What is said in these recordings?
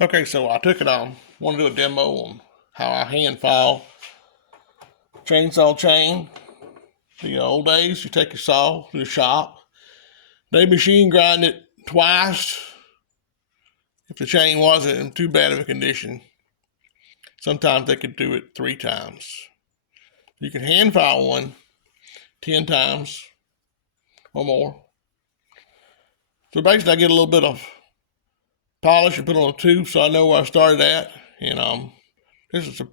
Okay, so I took it on. Want to do a demo on how I hand file chainsaw chain. The old days, you take your saw to the shop. They machine grind it twice if the chain wasn't in too bad of a condition. Sometimes they could do it 3 times. You can hand file one 10 times or more. So basically, I get a little bit of polish and put on a tube so I know where I started at. And this is a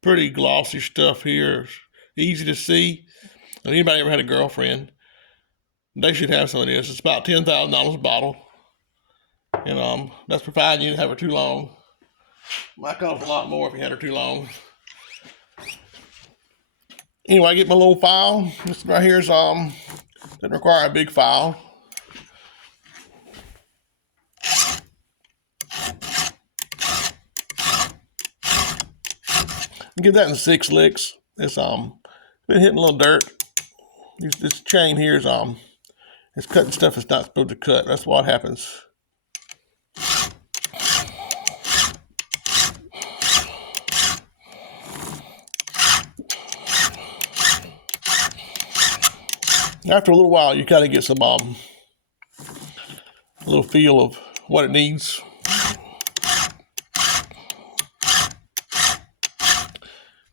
pretty glossy stuff here. It's easy to see. If anybody ever had a girlfriend, they should have some of this. It's about $10,000 a bottle. And that's providing you have it too long. Might cost a lot more if you had her too long. Anyway, I get my little file. This right here is doesn't require a big file. Give that in 6 licks. It's been hitting a little dirt. This chain here is it's cutting stuff it's not supposed to cut. That's what happens. After a little while, you kind of get some a little feel of what it needs.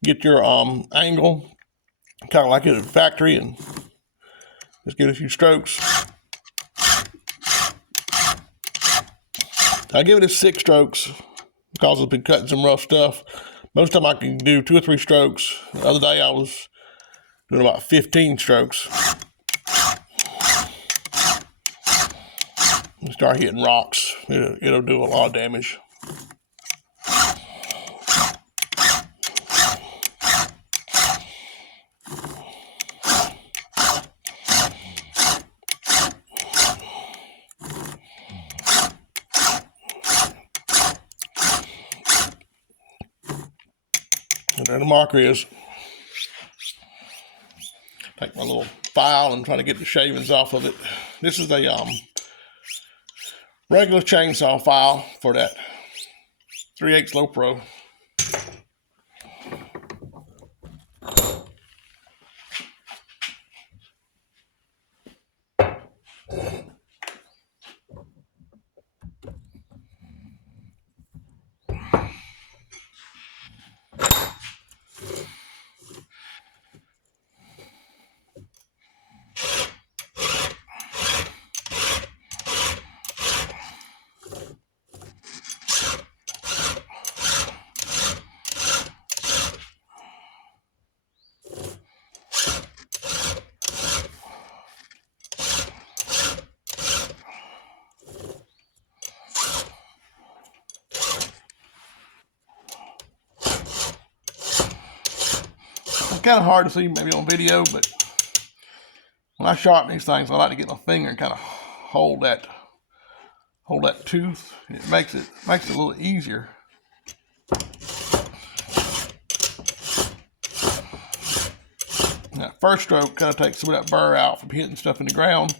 Get your angle kind of like at a factory and just get a few strokes. I give it a 6 strokes because I've been cutting some rough stuff. Most of the time I can do 2 or 3 strokes. The other day I was doing about 15 strokes. Start hitting rocks. It'll do a lot of damage. And there the marker is. Take my little file and try to get the shavings off of it. This is a regular chainsaw file for that 3/8 Low Pro. Kind of hard to see maybe on video, but when I sharpen these things, I like to get my finger and kind of hold that tooth. It makes it a little easier. And that first stroke kind of takes some of that burr out from hitting stuff in the ground.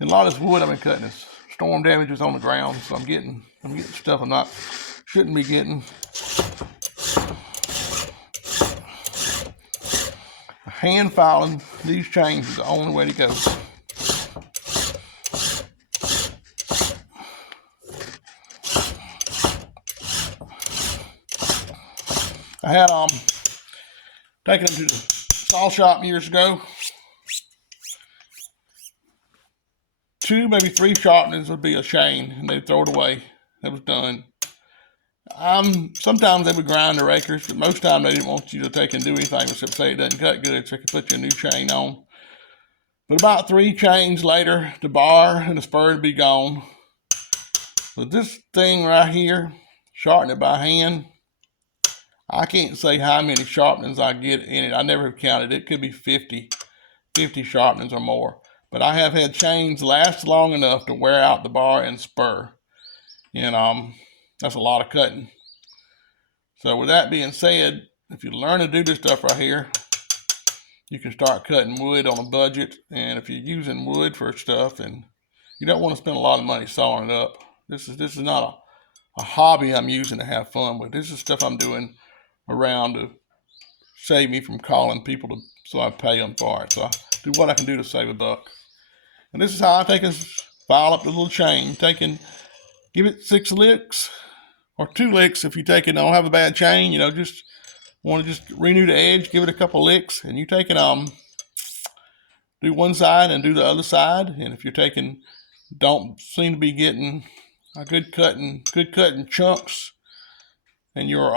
And a lot of this wood I've been cutting is storm damages on the ground, so I'm getting stuff I shouldn't be getting. Hand filing these chains is the only way to go. I had taken them to the saw shop years ago. 2, maybe 3 sharpenings would be a chain, and they'd throw it away. That was done. Sometimes they would grind their acres, but most of the time they didn't want you to take and do anything except say it doesn't cut good, so they could put you a new chain on. But about 3 chains later, the bar and the spur would be gone. But this thing right here, sharpening it by hand, I can't say how many sharpenings I get in it. I never have counted. It could be 50 sharpenings or more. But I have had chains last long enough to wear out the bar and spur. And that's a lot of cutting. So with that being said, if you learn to do this stuff right here, you can start cutting wood on a budget. And if you're using wood for stuff, and you don't want to spend a lot of money sawing it up. This is not a hobby I'm using to have fun with. This is stuff I'm doing around to save me from calling people so I pay them for it. So I do what I can do to save a buck. And this is how I take and file up the little chain. Give it 6 licks or 2 licks if you take it. Don't have a bad chain. Just want to just renew the edge. Give it a couple licks, and you take it do one side and do the other side. And if you're don't seem to be getting a good cutting chunks, and your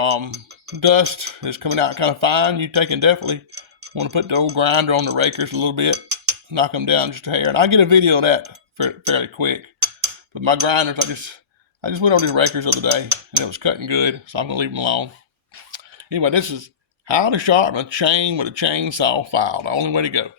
dust is coming out kind of fine, you definitely want to put the old grinder on the rakers a little bit, knock them down just a hair. And I'll get a video of that fairly quick. But my grinders, I just went over these rakers the other day, and it was cutting good, so I'm gonna leave them alone. Anyway, this is how to sharpen a chain with a chainsaw file. The only way to go.